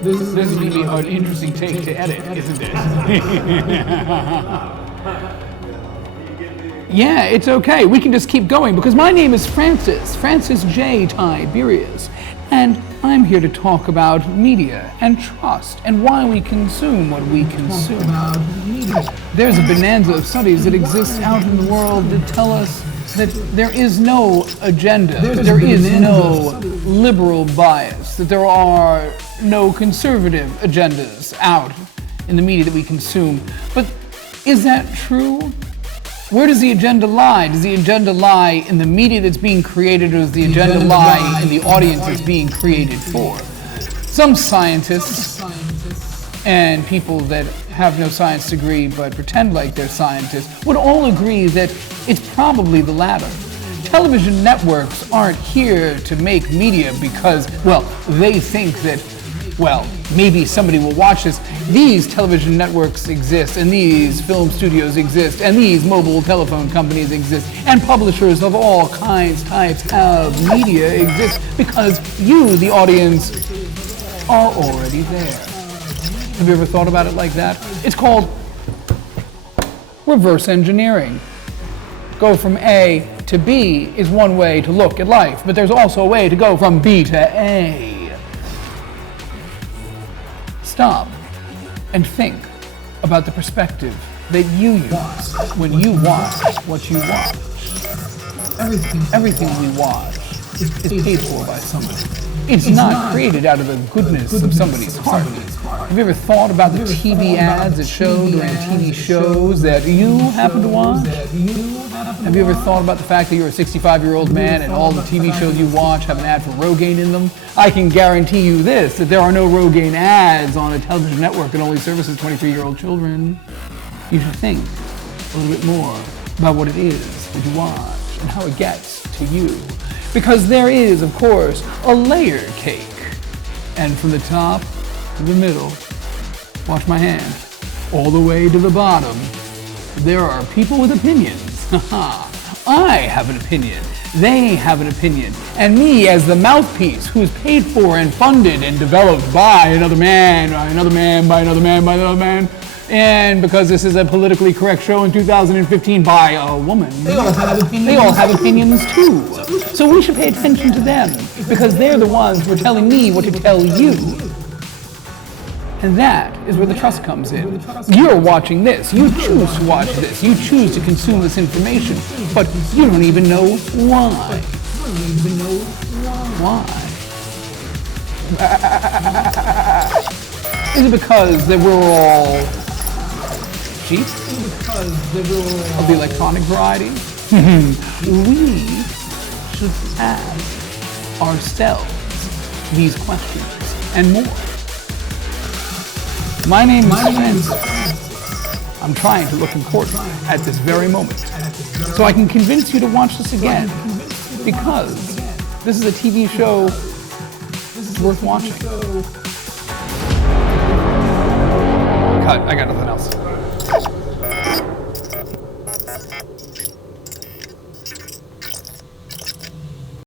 This is going to be an interesting take to edit, isn't it? Yeah, it's okay. We can just keep going because my name is Francis J. Tiberius, and I'm here to talk about media and trust and why we consume what we consume. There's a bonanza of studies that exist out in the world that tell us that there is no agenda, there is no liberal bias, that there are no conservative agendas out in the media that we consume. But is that true? Where does the agenda lie? Does the agenda lie in the media that's being created, or does the agenda lie in the audience it's being created for? Some scientists and people that have no science degree but pretend like they're scientists would all agree that it's probably the latter. Television networks aren't here to make media because, well, they think that, well, maybe somebody will watch this. These television networks exist, and these film studios exist, and these mobile telephone companies exist, and publishers of all kinds, types of media exist because you, the audience, are already there. Have you ever thought about it like that? It's called reverse engineering. Go from A to B is one way to look at life, but there's also a way to go from B to A. Stop and think about the perspective that you use when you watch what you watch. Everything we watch is paid for by somebody. It's not created out of the goodness of somebody's heart. Have you ever thought about the TV ads that showed during TV shows that you happen to watch? Have you ever thought about the fact that you're a 65-year-old man and all the TV shows you watch have an ad for Rogaine in them? I can guarantee you this, that there are no Rogaine ads on a television network that only services 23-year-old children. You should think a little bit more about what it is that you watch and how it gets to you. Because there is, of course, a layer cake. And from the top to the middle, watch my hand, all the way to the bottom, there are people with opinions. I have an opinion, they have an opinion, and me as the mouthpiece who's paid for and funded and developed by another man, by another man, by another man, by another man, and because this is a politically correct show in 2015 by a woman, they all have opinions too. So we should pay attention to them because they're the ones who are telling me what to tell you. And that is where the trust comes in. You're watching this, you choose to watch this, you choose to consume this information, but you don't even know why. Why? Is it because that we're all cheap? Of the electronic variety? We should ask ourselves these questions and more. My name is Francis. I'm trying to look important at this very moment, so I can convince you to watch this again, because this is a TV show worth watching. Cut, I got nothing else.